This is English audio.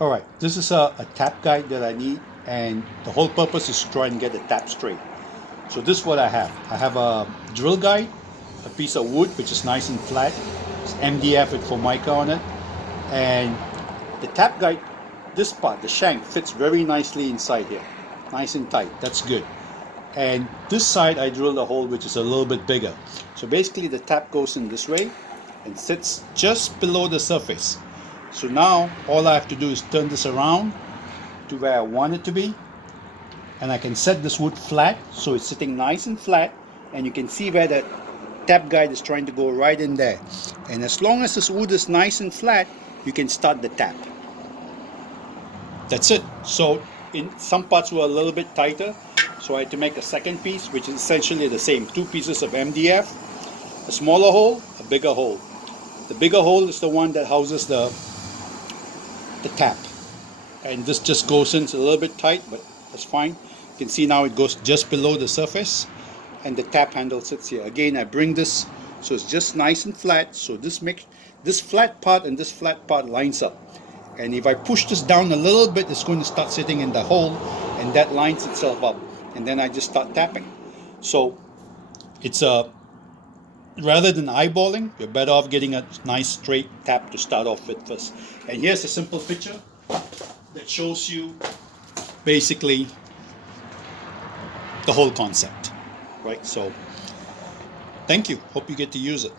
Alright, this is a tap guide that I need, and the whole purpose is to try and get the tap straight. So this is what I have. I have a drill guide, a piece of wood which is nice and flat. It's MDF with Formica on it. And the tap guide, this part, the shank, fits very nicely inside here. Nice and tight, that's good. And this side I drilled a hole which is a little bit bigger. So basically the tap goes in this way and sits just below the surface. So now all I have to do is turn this around to where I want it to be, and I can set this wood flat so it's sitting nice and flat, and you can see where the tap guide is trying to go right in there. And as long as this wood is nice and flat, you can start the tap. That's it. So in some parts were a little bit tighter, so I had to make a second piece which is essentially the same. Two pieces of MDF, a smaller hole, a bigger hole. The bigger hole is the one that houses the tap, and this just goes in. It's a little bit tight, but that's fine. You can see now it goes just below the surface, and the tap handle sits here. Again, I bring this so it's just nice and flat, so this makes this flat part and this flat part lines up. And if I push this down a little bit, it's going to start sitting in the hole, and that lines itself up, and then I just start tapping. So it's a rather than eyeballing, you're better off getting a nice straight tap to start off with first. And here's a simple picture that shows you basically the whole concept, right? So thank you. Hope you get to use it.